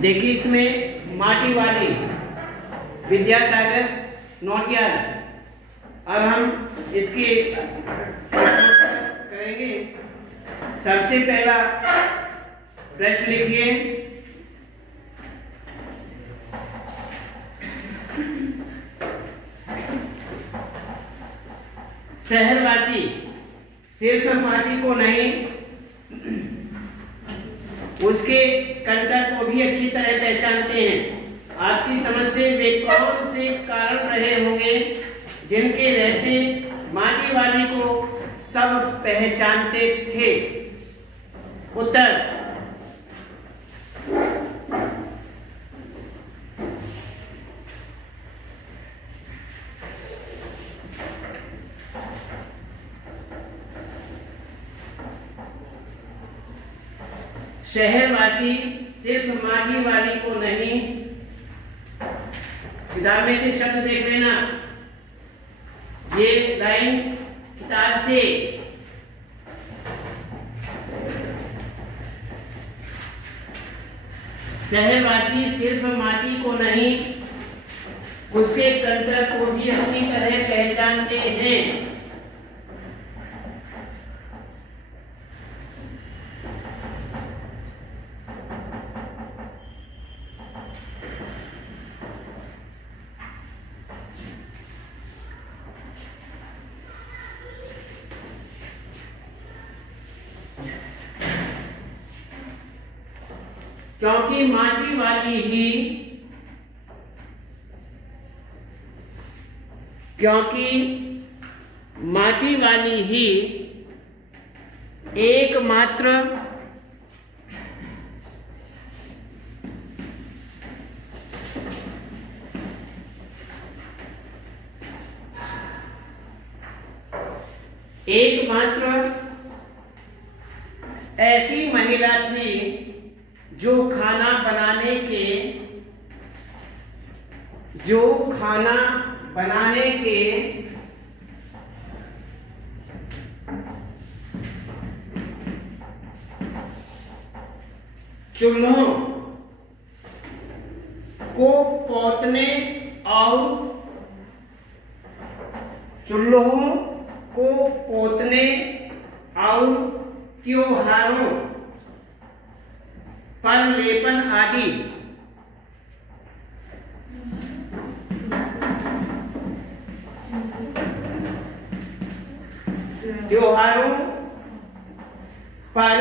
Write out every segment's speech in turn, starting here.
देखिए इसमें माटी वाली विद्यासागर नौटियाल। अब हम इसके करेंगे। सबसे पहला प्रश्न लिखिए। शहरवासी सिर्फ माटी को नहीं, उसके कंटक को भी अच्छी तरह पहचानते हैं। आपकी समझ से वे कौन से कारण रहे होंगे जिनके रहते माटी वाली को सब पहचानते थे? उत्तर, शहरवासी सिर्फ माटी वाली को नहीं। किताब में से शब्द देख लेना, ये लाइन किताब से। शहरवासी सिर्फ माटी को नहीं, उसके कंटक को भी अच्छी तरह पहचानते हैं। क्योंकि माटी वाली ही एकमात्र ऐसी महिला थी जो खाना बनाने के चूल्हों को पोतने और त्योहारों पर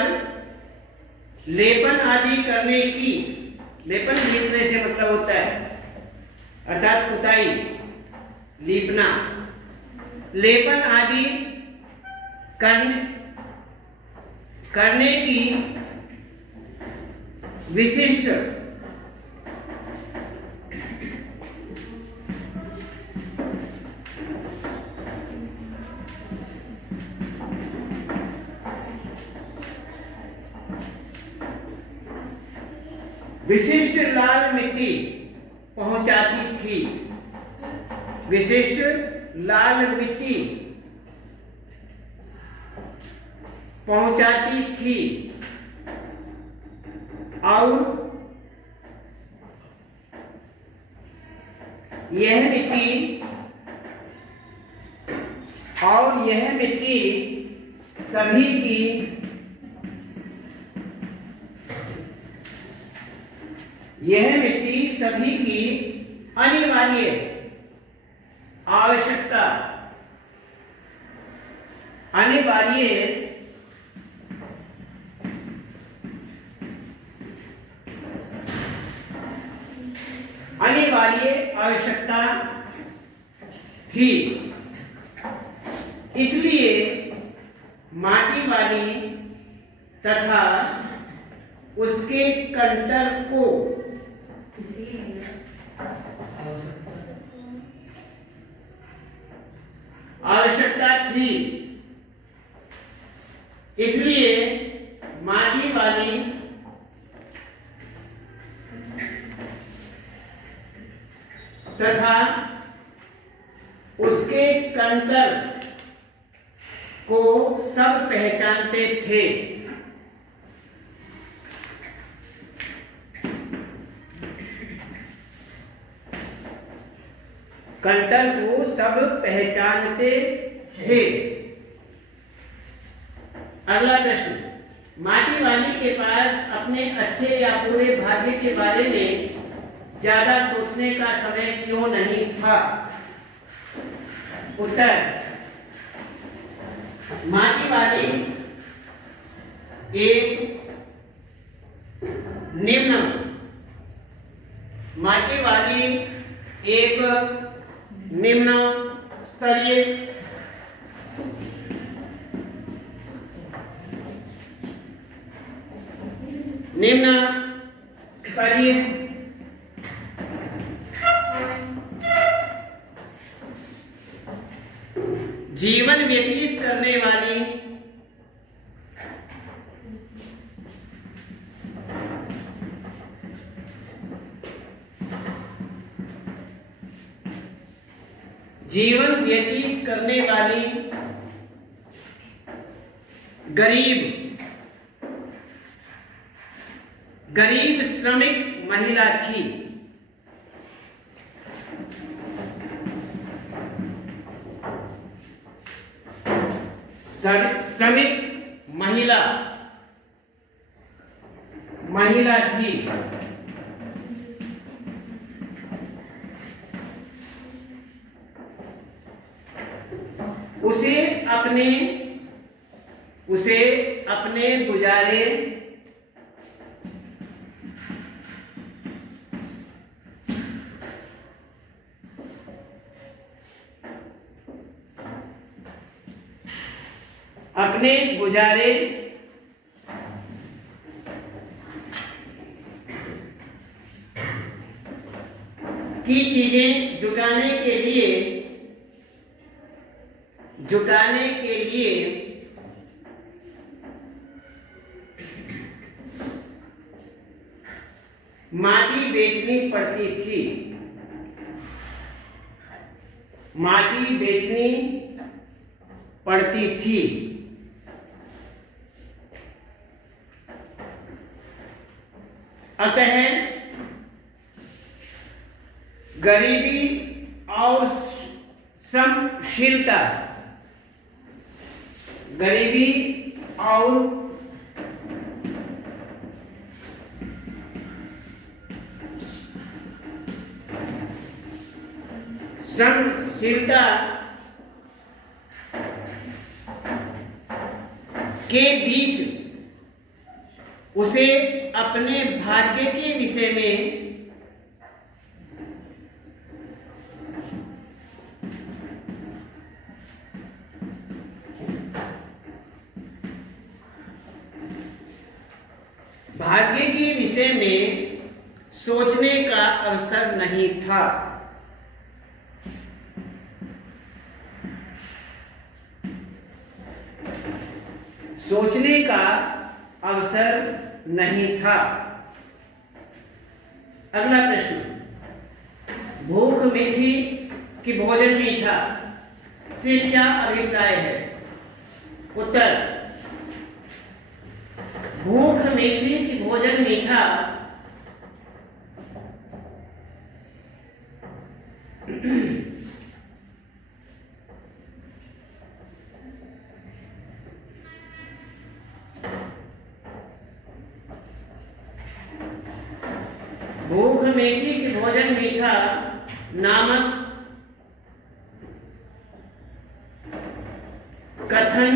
लेपन आदि करने की, लेपन लीपने से मतलब होता है अर्थात पुताई, लीपना, लेपन आदि करने की विशिष्ट लाल मिट्टी पहुंचाती थी। विशिष्ट लाल मिट्टी पहुंचाती थी और यह मिट्टी सभी की अनिवार्य आवश्यकता थी। इसलिए माटी वाली तथा उसके कंटर को आवश्यकता थी। इसलिए माटी वाली तथा उसके कंटर को सब पहचानते थे। कंटर को सब पहचानते थे। अगला प्रश्न, माटी वाली के पास अपने अच्छे या बुरे भाग्य के बारे में ज्यादा सोचने का समय क्यों नहीं था? उत्तर, माटी वाली एक निम्न माटी वाली एक निम्न स्तरीय जीवन व्यतीत करने वाली गरीब श्रमिक महिला थी। श्रमिक महिला थी। उसे अपने गुजारे की चीजें जुटाने के लिए माटी बेचनी पड़ती थी। अतः गरीबी और श्रमशीलता के बीच उसे अपने भाग्य के विषय में सोचने का अवसर नहीं था। सोचने का अवसर नहीं था। अगला प्रश्न, भूख मीठी कि भोजन मीठा से क्या अभिप्राय है? उत्तर, भूख मीठी कि भोजन मीठा भूख मीठी कि भोजन मीठा नामक कथन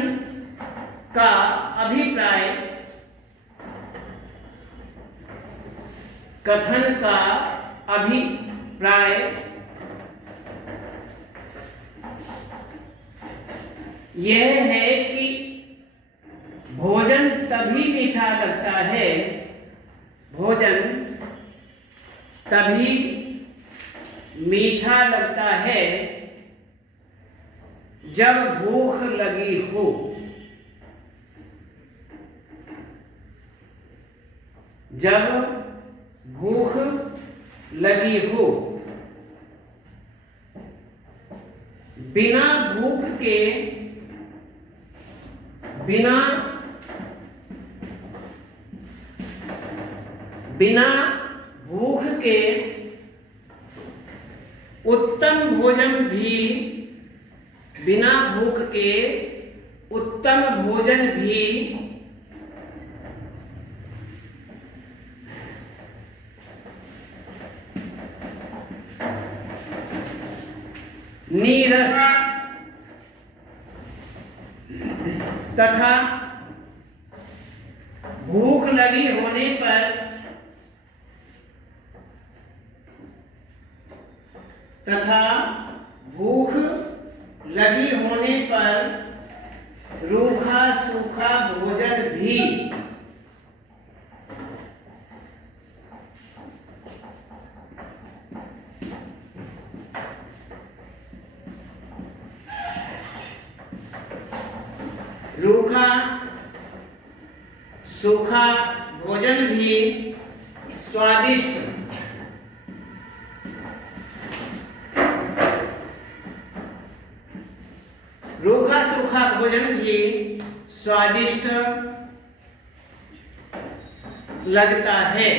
का अभिप्राय यह है कि भोजन तभी मीठा लगता है, जब भूख लगी हो। बिना भूख के उत्तम भोजन भी बिना भूख के, उत्तम भोजन भी नीरस तथा भूख लगी होने पर रूखा सूखा भोजन भी रूखा सूखा भोजन भी स्वादिष्ट रूखा सूखा भोजन भी स्वादिष्ट लगता है।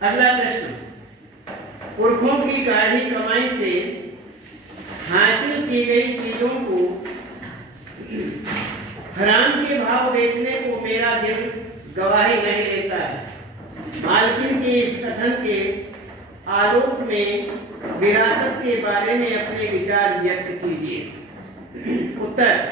अगला प्रश्न, पुरखों की गाढ़ी कमाई से हासिल की गई चीजों को हराम के भाव बेचने को मेरा दिल गवाही नहीं देता है। मालकिन के इस कथन के आलोक में विरासत के बारे में अपने विचार व्यक्त कीजिए। उत्तर,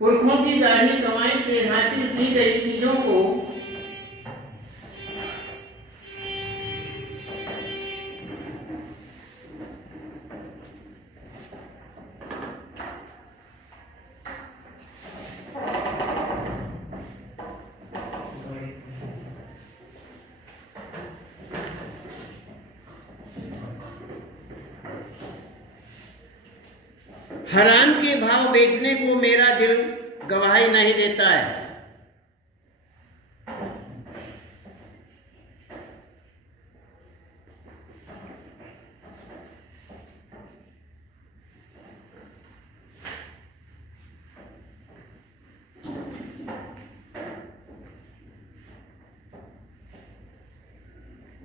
पुरखों की गाढ़ी कमाई से हासिल की गई चीजों को हराम के भाव बेचने को मेरा दिल गवाही नहीं देता है।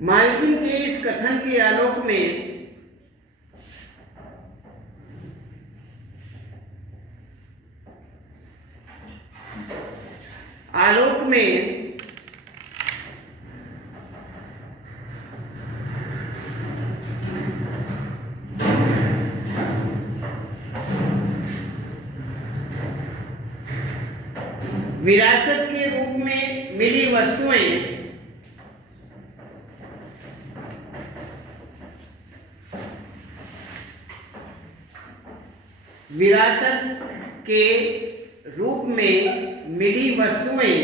मालकिन के इस कथन के आलोक में विरासत के रूप में मिली वस्तुएं विरासत के रूप में मिली वस्तुएं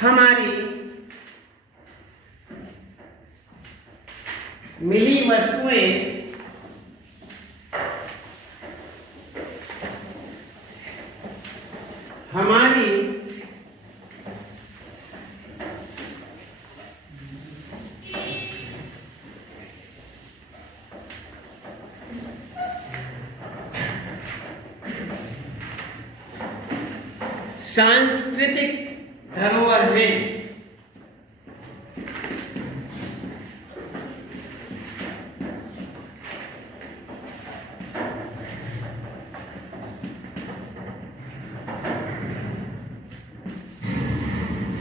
हमारी मिली वस्तुएं हमारी सांस्कृतिक धरोहर है।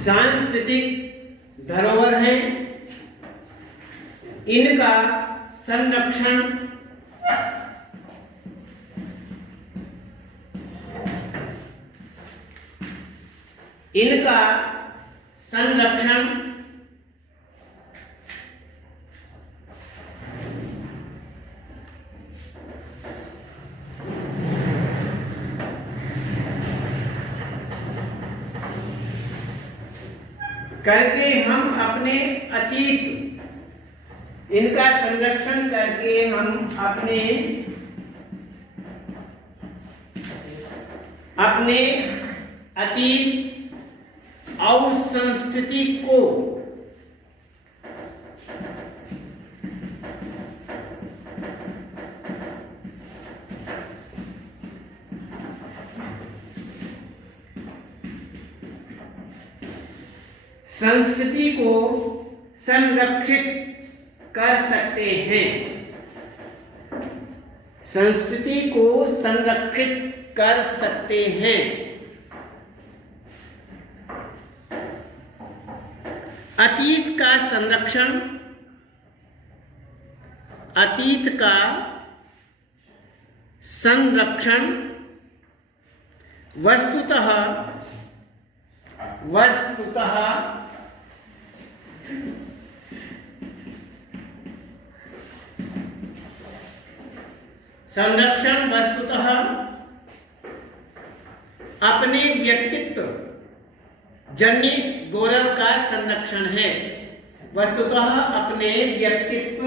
सांस्कृतिक धरोहर है, इनका संरक्षण इनका संरक्षण करके हम अपने अतीत, इनका संरक्षण करके हम अपने अतीत और संस्कृति को संरक्षित कर सकते हैं। संस्कृति को संरक्षित कर सकते हैं। अतीत का संरक्षण, अतीत का संरक्षण वस्तुतः अपने व्यक्तित्व जन्य गौरव का संरक्षण है। वस्तुतः अपने व्यक्तित्व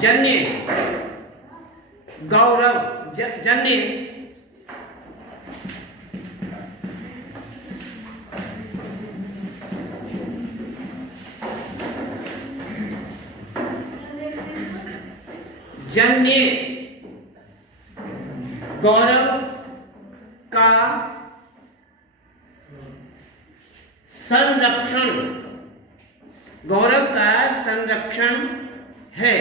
जन्य गौरव जन्य गौरव का संरक्षण है।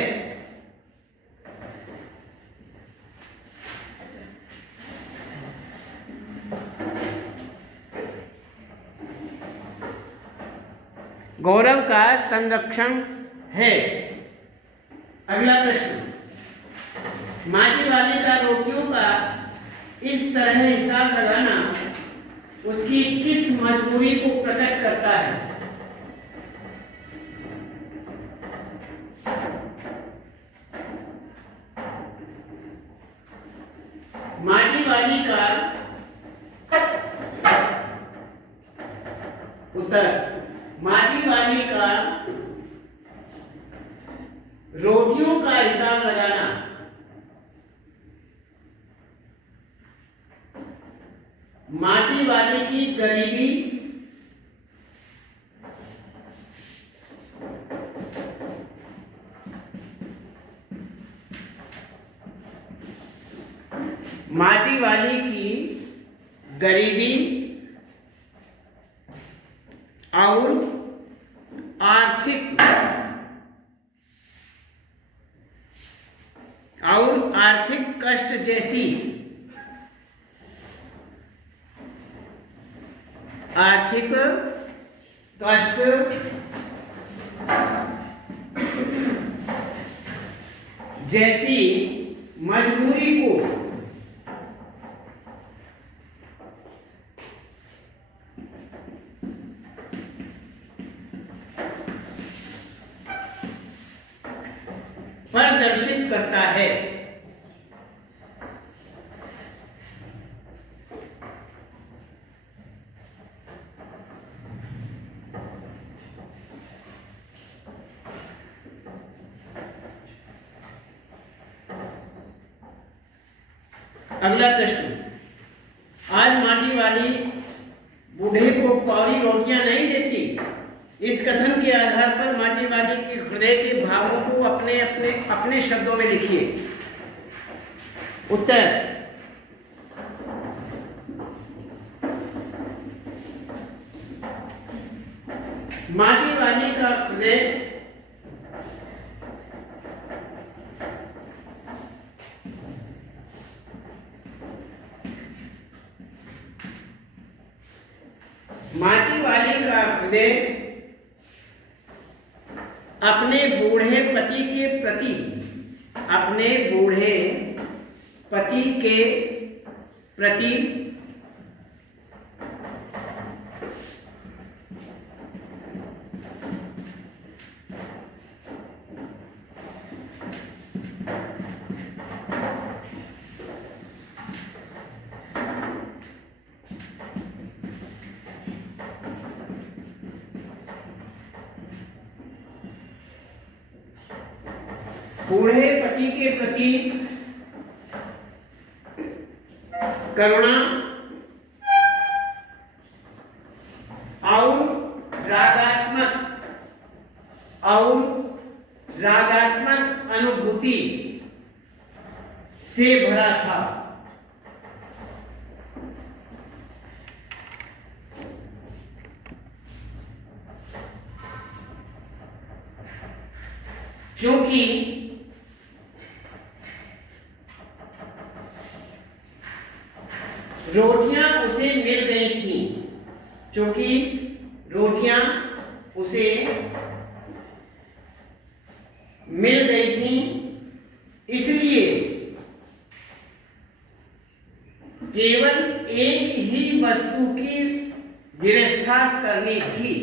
गौरव का संरक्षण है। अगला प्रश्न, माटी वाली का रोटियों का इस तरह हिसाब लगाना उसकी किस मजबूरी को प्रकट करता है? माटी वाली का उत्तर, माटी वाली का रोटियों का हिसाब लगाना माटी वाली की गरीबी और आर्थिक कष्ट जैसी मजबूरी को प्रदर्शित करता है। अगला प्रश्न, आज माटी वाली बूढ़े को कौड़ी रोटियां नहीं देती। इस कथन के आधार पर माटी वाली के हृदय के भावों को अपने शब्दों में लिखिए। उत्तर, माटी वाली का हृदय अपने बूढ़े पति के प्रति बूढ़े पति के प्रति करुणा और रागात्मक अनुभूति से भरा था। क्योंकि रोटियां उसे मिल गई थी, क्योंकि रोटियां उसे मिल गई थी, इसलिए केवल एक ही वस्तु की व्यवस्था करनी थी।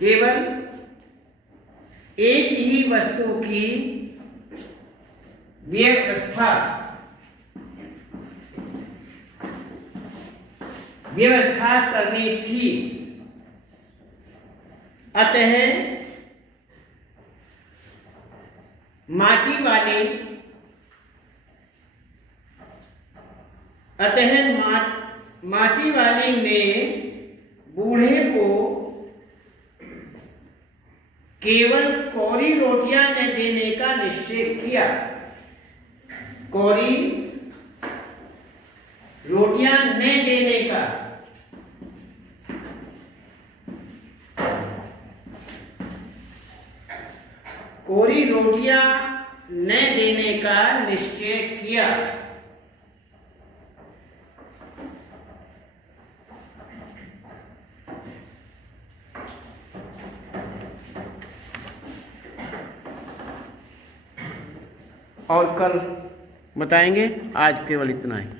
केवल एक ही वस्तु की व्यवस्था करनी थी। अतः माटी वाली ने बूढ़े को केवल कौड़ी रोटियां न देने का निश्चय किया। कौड़ी रोटियां न देने का निश्चय किया। और कल बताएंगे, आज केवल इतना ही।